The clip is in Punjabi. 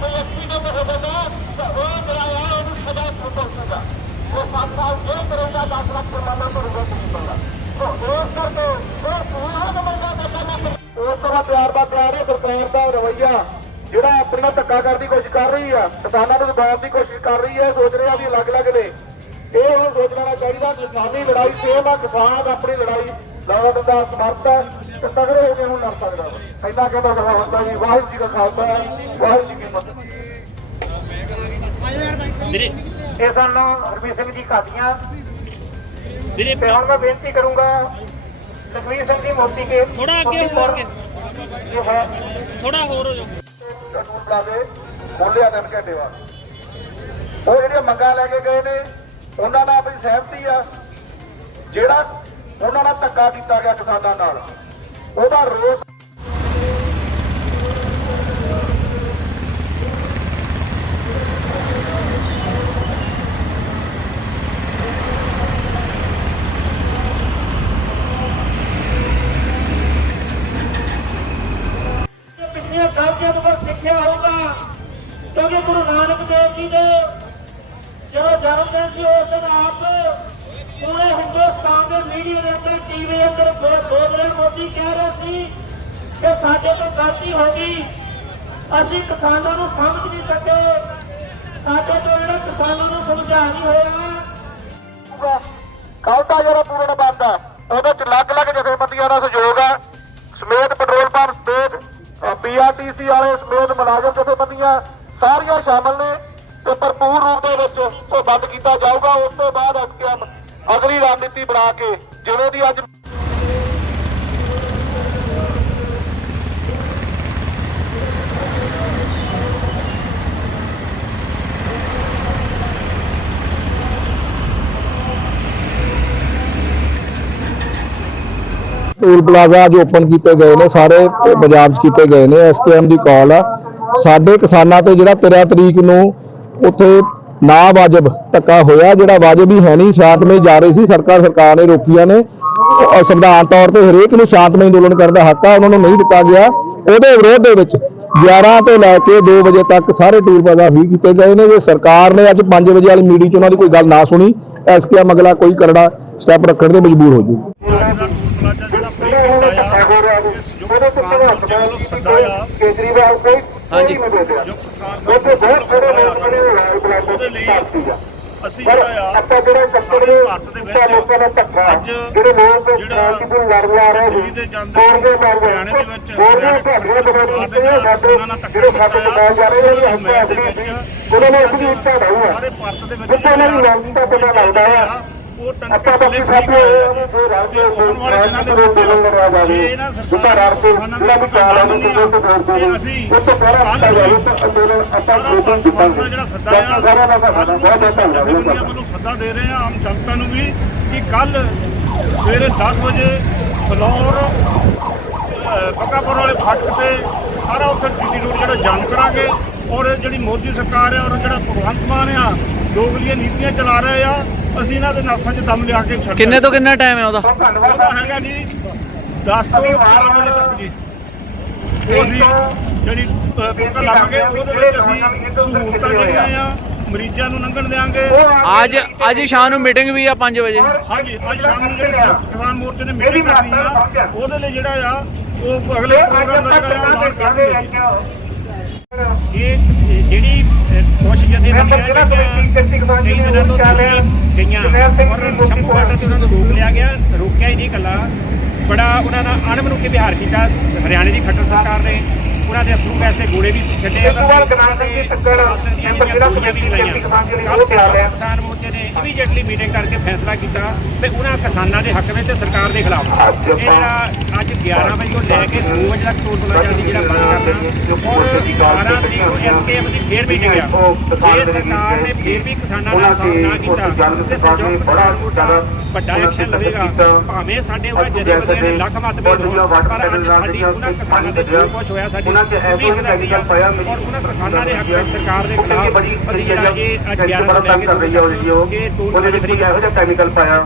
ਕੋਈ ਐਕਸੀਡੈਂਟ ਹੋ ਜਾਂਦਾ ਤਾਂ ਉਹ ਜਿਹੜਾ ਆ ਉਹਨੂੰ ਸਜ਼ਾ ਭੁਗਤੂਗਾ ਉਹ ਸੱਤ ਸਾਲ ਜੇਲ੍ਹ ਕਰੇਗਾ 10 ਲੱਖ ਜੁਰਮਾਨਾ ਭਰੂਗਾ ਭੁਗਤੂਗਾ ਉਹ ਇਸ ਕਰਕੇ ਉਸ ਤਰ੍ਹਾਂ ਪਿਆਰ ਦਾ ਪਿਆਰ ਹੈ ਸਰਕਾਰ ਦਾ ਰਵਈਆ ਜਿਹੜਾ ਆਪਣਾ ਧੱਕਾ ਕਰਨ ਦੀ ਕੋਸ਼ਿਸ਼ ਕਰ ਰਹੀ ਆ ਕਿਸਾਨਾਂ ਨੂੰ ਦਬਾਉਣ ਦੀ ਕੋਸ਼ਿਸ਼ ਕਰ ਰਹੀ ਹੈ ਸੋਚ ਰਿਹਾ ਵੀ ਅਲੱਗ-ਅਲੱਗ ਨੇ ਇਹ ਹੁਣ ਸੋਚ ਲੈਣਾ ਚਾਹੀਦਾ ਕਿਸਾਨੀ ਲੜਾਈ, ਸੇਮ ਆ, ਕਿਸਾਨ ਆਪਣੀ ਲੜਾਈ ਲੜਨ ਦਾ ਸਮਰਥ ਹੈ। ਤੇ ਤਗੜੇ ਹੋ ਕੇ ਹੁਣ ਲੜ ਸਕਦਾ। ਪਹਿਲਾਂ ਕਹਿੰਦਾ ਰਿਹਾ ਹੁੰਦਾ ਜੀ? ਵਾਹਿਗੁਰੂ ਜੀ ਦਾ ਖਾਲਸਾ ਵਾਹਿਗੁਰੂ ਜੀ ਕੀ ਫਤਿਹ। ਇਹ ਸਾਨੂੰ ਹਰਮੀਤ ਸਿੰਘ ਜੀ ਕਾਦੀਆਂ ਤੇ ਹੁਣ ਮੈਂ ਬੇਨਤੀ ਕਰੂੰਗਾ ਲਖਵੀਰ ਸਿੰਘ ਜੀ ਮੋਤੀ ਕੇ ਥੋੜਾ ਅੱਗੇ ਹੋ ਕੇ ਜੋ ਹੈ। ਥੋੜਾ ਹੋਰ ਹੋ ਜਾਓ। ਬਣਾ ਦੇ ਬੋਲਿਆ ਤਿੰਨ ਘੰਟੇ ਬਾਅਦ। ਉਹ ਜਿਹੜੀਆਂ ਮੰਗਾਂ ਲੈ ਕੇ ਗਏ ਨੇ ਉਹਨਾਂ ਨਾਲ ਆਪਣੀ ਸਹਿਮਤੀ ਆ। ਜਿਹੜਾ ਉਹਨਾਂ ਨਾਲ ਧੱਕਾ ਕੀਤਾ ਗਿਆ ਕਿਸਾਨਾਂ ਨਾਲ। ਉਹਦਾ ਰੋਸ ਪਿਛਲੀਆਂ ਕਾਲਜਾਂ ਤੋਂ ਸਿੱਖਿਆ ਹੋਊਗਾ ਕਿਉਂਕਿ ਗੁਰੂ ਨਾਨਕ ਦੇਵ ਜੀ ਦੇ ਜਦੋਂ ਜਨਮ ਦਿਨ ਸੀ, ਉਸ ਦਿਨ ਆਪ ਪੂਰੇ ਹਿੰਦੁਸਤਾਨ ਦੇ ਮੀਡੀਆ ਦੇ ਅੰਦਰ ਟੀਵੀ ਅੰਦਰ ਬੋਲ ਰਹੇ ਮੋਦੀ ਕਹਿ ਰਹੇ ਸੀ ਕਿ ਸਾਡੇ ਤੋਂ ਗਲਤੀ ਹੋ ਗਈ। ਅਸੀਂ ਕਿਸਾਨਾਂ ਨੂੰ ਸਮਝ ਨਹੀਂ ਸਕੇ। ਸਾਡੇ ਤੋਂ ਜਿਹੜਾ ਕਿਸਾਨਾਂ ਨੂੰ ਸਮਝਾ ਨਹੀਂ ਹੋਇਆ। ਕਾਲਟਾ ਜਿਹੜਾ ਪੂਰਨ ਬੰਦਾ ਉਹਦੇ ਚ ਅਲੱਗ-ਅਲੱਗ ਜਥੇਬੰਦੀਆਂ ਦਾ ਸਹਿਯੋਗ ਹੈ। ਸਮੇਤ ਪੈਟਰੋਲ ਪੰਪ ਸਮੇਤ ਪੀਆਰਟੀਸੀ ਵਾਲੇ ਸਮੇਤ ਮੁਲਾਜ਼ਮ ਜਥੇਬੰਦੀਆਂ ਸਾਰੀਆਂ ਸ਼ਾਮਲ ਨੇ ਤੇ ਭਰਪੂਰ ਰੂਪ ਦੇ ਵਿੱਚ ਉਹ ਬੰਦ ਕੀਤਾ ਜਾਊਗਾ। ਉਸ ਤੋਂ ਬਾਅਦ ਐਸਕੇਐਮ ਅਗਲੀ ਰਣਨੀਤੀ ਬਣਾ ਕੇ ਜਿਵੇਂ ਦੀ ਅੱਜ ਟੂਲ ਪਲਾਜ਼ਾ ਅੱਜ ਓਪਨ ਕੀਤੇ ਗਏ ਨੇ, ਸਾਰੇ ਪੰਜਾਬ 'ਚ ਕੀਤੇ ਗਏ ਨੇ ਐਸਕੇਐਮ ਦੀ ਕਾਲ ਆ। ਸਾਡੇ ਕਿਸਾਨਾਂ ਤੇ ਜਿਹੜਾ 13 ਤਰੀਕ ਨੂੰ ਉੱਥੇ ਨਾ ਵਾਜਬ ਧੱਕਾ ਹੋਇਆ, ਜਿਹੜਾ ਵਾਜਬ ਹੀ ਹੈ ਨਹੀਂ, ਸ਼ਾਂਤਮਈ ਜਾ ਰਹੀ ਸੀ, ਸਰਕਾਰ ਸਰਕਾਰ ਨੇ ਰੋਕੀਆਂ ਨੇ। ਔਰ ਸੰਵਿਧਾਨ ਤੌਰ ਤੇ ਹਰੇਕ ਨੂੰ ਸ਼ਾਂਤਮਈ ਅੰਦੋਲਨ ਕਰਨ ਦਾ ਹੱਕ ਆ, ਉਹਨਾਂ ਨੂੰ ਨਹੀਂ ਦਿੱਤਾ ਗਿਆ। ਉਹਦੇ ਵਿਰੋਧ ਦੇ ਵਿੱਚ 11 ਤੋਂ ਲੈ ਕੇ 2 ਵਜੇ ਤੱਕ ਸਾਰੇ ਟੂਰ ਪਲਾਜ਼ਾ ਫ੍ਰੀ ਕੀਤੇ ਗਏ ਨੇ। ਜੇ ਸਰਕਾਰ ਨੇ ਅੱਜ 5 ਵਜੇ ਵਾਲੀ ਮੀਟਿੰਗ 'ਚ ਉਹਨਾਂ ਦੀ ਕੋਈ ਗੱਲ ਨਾ ਸੁਣੀ ਐਸਕੇਐਮ ਅਗਲਾ ਕੋਈ ਕਰੜਾ ਸਟੈਪ ਰੱਖਣ ਦੇ ਮਜਬੂਰ ਹੋ ਜਾਊ ਕੇਜਰੀਵਾਲ ਕੋਈ ਹਾਂਜੀ। ਉੱਥੇ ਬਹੁਤ ਸਾਰੇ ਲੋਕ ਜਿਹੜੇ ਉਹਦੇ ਲਈ ਅਸੀਂ ਜਿਹੜਾ ਆ ਆਪਾਂ ਜਿਹੜਾ ਸਾਰੇ ਭਾਰਤ ਦੇ ਵਿੱਚ ਲੋਕਾਂ ਦਾ ਧੱਕਾ ਜਿਹੜੇ ਲੋਕ ਜਿਹੜਾ ਸ਼ਾਂਤੀਪੂਰਨ ਲੜ ਲਾ ਰਹੇ ਦੇ ਜਾਂਦੇ ਤੋੜ ਕੇ ਮਾਰ ਹਰਿਆਣੇ ਦੇ ਵਿੱਚ ਗੋਲੀਆਂ ਤੁਹਾਡੀਆਂ ਬਣਾ ਦਿੱਤੀਆਂ ਸਾਡੇ ਜਿਹੜੇ ਸਾਡੇ ਕਮਾਲ ਜਾ ਰਹੇ ਨੇ ਹਮਲੇ ਅਗਲੀ ਸੀ ਉਹਨਾਂ ਨੇ ਅਗਲੀ ਇੱਟਾ ਢਾਉਆ ਸਾਰੇ ਭਾਰਤ ਦੇ ਵਿੱਚ ਜਿੱਥੇ ਉਹਨਾਂ ਦੀ ਮਾਨਸਿਕਤਾ ਪਤਾ ਲੱਗਦਾ ਆ ਉਹ ਆ ਆਉਣ ਵਾਲੇ ਦਿਨਾਂ ਦੇ ਵਿੱਚ ਜੇ ਇਹਨਾਂ ਸਰਕਾਰਾਂ ਜਿਹੜਾ ਵੀ ਕਾਲ ਆ ਉਹਨੂੰ ਨੇ ਤੋਂ ਤੋਂ ਤੇ ਅਸੀਂ ਉਹ ਤੋਂ ਪਹਿਲਾਂ ਕੀਤਾ ਜਾਵੇ ਤਾਂ ਅੰਦੋਲਨ ਆਪਾਂ ਗੋਪਨ ਜਿੱਤਾਂਗੇ ਜਿਹੜਾ ਸੱਦਾ ਆ ਸਾਰਾ ਦਾ ਸਾਡਾ ਬਹੁਤ ਬਹੁਤ ਧੰਨਵਾਦ ਜਥੇਬੰਦੀਆਂ ਵੱਲੋਂ ਸੱਦਾ ਦੇ ਰਹੇ ਆ ਆਮ ਜਨਤਾ ਨੂੰ ਵੀ ਕਿ ਕੱਲ ਸਵੇਰੇ 10 ਵਜੇ ਫਲੋਰ ਅਹ, ਬੱਕਾਪੁਰ ਵਾਲੇ ਫਾਟਕ ਤੇ ਸਾਰਾ ਉੱਥੇ ਦਿੱਲੀ ਰੋਡ ਜਿਹੜਾ ਜਾਮ ਕਰਾਂਗੇ ਔਰ ਜਿਹੜੀ ਮੋਦੀ ਸਰਕਾਰ ਹੈ ਔਰ ਜਿਹੜਾ ਭਗਵੰਤ ਮਾਨ ਆ ਦੋਗਲੀਆਂ ਨੀਤੀਆਂ ਚਲਾ ਰਹੇ ਆ। ਅਸੀਂ ਇਹਨਾਂ ਦੇ ਨਾਸਾਂ 'ਚ ਦਮ ਲਿਆ ਕੇ ਛੱਡ ਕਿੰਨੇ ਤੋਂ ਕਿੰਨਾ ਟਾਈਮ ਹੈ ਉਹਦਾ? ਉਹਦਾ ਹੈਗਾ ਜੀ। 10 ਤੋਂ 12 ਵਜੇ ਤੱਕ ਜੀ। ਉਹ ਅਸੀਂ ਜਿਹੜੀ ਬੁੱਕ ਲਾਵਾਂਗੇ ਉਹਦੇ ਵਿੱਚ ਅਸੀਂ ਸਹੂਲਤਾਂ ਜਿਹੜੀਆਂ ਆ ਮਰੀਜ਼ਾਂ ਨੂੰ ਲੰਘਣ ਦੇਾਂਗੇ ਅੱਜ ਅੱਜ ਸ਼ਾਮ ਨੂੰ ਮੀਟਿੰਗ ਵੀ ਆ 5 ਵਜੇ। ਹਾਂਜੀ ਅੱਜ ਸ਼ਾਮ ਨੂੰ ਜਿਹੜੀ ਕਿਸਾਨ ਮੋਰਚੇ ਨੇ ਮੀਟਿੰਗ ਕਰਨੀ ਆ ਉਹਦੇ ਲਈ ਜਿਹੜਾ ਆ ਉਹ ਅਗਲੇ ਪ੍ਰੋਗਰਾਮ ਦਾ ਜਿਹੜਾ ਐਲਾਨ ਇਹ ਜਿਹੜੀ ਕੁਝ ਜਥੇਬੰਦੀਆਂ ਜਿਹੜੀਆਂ ਕਈ ਦਿਨਾਂ ਤੋਂ ਦਿੱਲੀ ਗਈਆਂ ਔਰ ਸ਼ੰਭੂ ਬਾਰਡਰ ਤੇ ਉਹਨਾਂ ਨੂੰ ਰੋਕ ਲਿਆ ਗਿਆ ਰੋਕਿਆ ਹੀ ਨਹੀਂ ਕੱਲਾ ਬੜਾ ਉਹਨਾਂ ਦਾ ਅਣਮਨੁੱਖੀ ਵਿਹਾਰ ਕੀਤਾ ਹਰਿਆਣੇ ਦੀ ਖੱਟਰ ਸਰਕਾਰ ਨੇ। ਉਹਨਾਂ ਦੇ ਅਥਰੂ ਗੈਸ ਦੇ ਗੋਲੇ ਵੀ ਛੱਡੇ ਦੀ ਕਮੇਟੀ ਕਮੇਟੀ ਕਿਸਾਨ ਮੋਰਚੇ ਨੇ ਇਮੀਡੀਏਟਲੀ ਮੀਟਿੰਗ ਕਰਕੇ ਫੈਸਲਾ ਕੀਤਾ ਤੇ ਉਹਨਾਂ ਕਿਸਾਨਾਂ ਦੇ ਹੱਕ ਵਿੱਚ ਤੇ ਸਰਕਾਰ ਦੇ ਖਿਲਾਫ। ਇਹ ਜਿਹੜਾ ਅੱਜ 11 ਵਜੇ ਤੋਂ ਲੈ ਕੇ 2 ਵਜੇ ਤੱਕ ਟੋਲ ਪਲਾਜ਼ਾ ਸੀ ਜਿਹੜਾ ਬੰਦ ਕਰਨਾ। ਔਰ 12 ਤਰੀਕ ਨੂੰ ਐਸਕੇਐਮ ਦੀ ਫੇਰ ਮੀਟਿੰਗ ਆ। ਜੇ ਸਰਕਾਰ ਨੇ ਫੇਰ ਵੀ ਕਿਸਾਨਾਂ ਨਾਲ ਸਾਥ ਨਾ ਕੀਤਾ ਤੇ ਸੰਯੁਕਤ ਕਿਸਾਨ ਮੋਰਚਾ ਵੱਡਾ ਐਕਸ਼ਨ ਲਵੇਗਾ। ਭਾਵੇਂ ਸਾਡੇ ਉਹ ਜਥੇਬੰਦੀਆਂ ਨੇ ਲੱਖ ਮਤਭੇਦ ਹੋਣ ਪਰ ਅੱਜ ਸਾਡੀ ਉਹਨਾਂ ਕਿਸਾਨਾਂ ਦੇ ਜੋ ਕੁਝ ਹੋਇਆ ਸਾਡੀ ਉਹਨਾਂ 'ਚ ਐਸੋ ਕੈਮੀਕਲ ਪਾਇਆ ਮਿੱਟੀ ਔਰ ਉਹਨਾਂ ਕਿਸਾਨਾਂ ਦੇ ਹੱਕ ਵਿੱਚ ਸਰਕਾਰ ਦੇ ਖਿਲਾਫ ਬੜੀ ਅਸੀਂ ਜਿਹੜਾ ਇਹ ਅੱਜ 11 ਬੜਾ ਤੋਂ ਲੈ ਤੰਗ ਕੇ ਕਰ ਰਹੀ ਹੈ ਉਹ ਜੀ ਉਹ ਇਹ ਟੋਲ ਉਹਦੇ ਵਿੱਚ ਕੋਈ ਇਹੋ ਜਿਹਾ ਕੈਮੀਕਲ ਪਾਇਆ।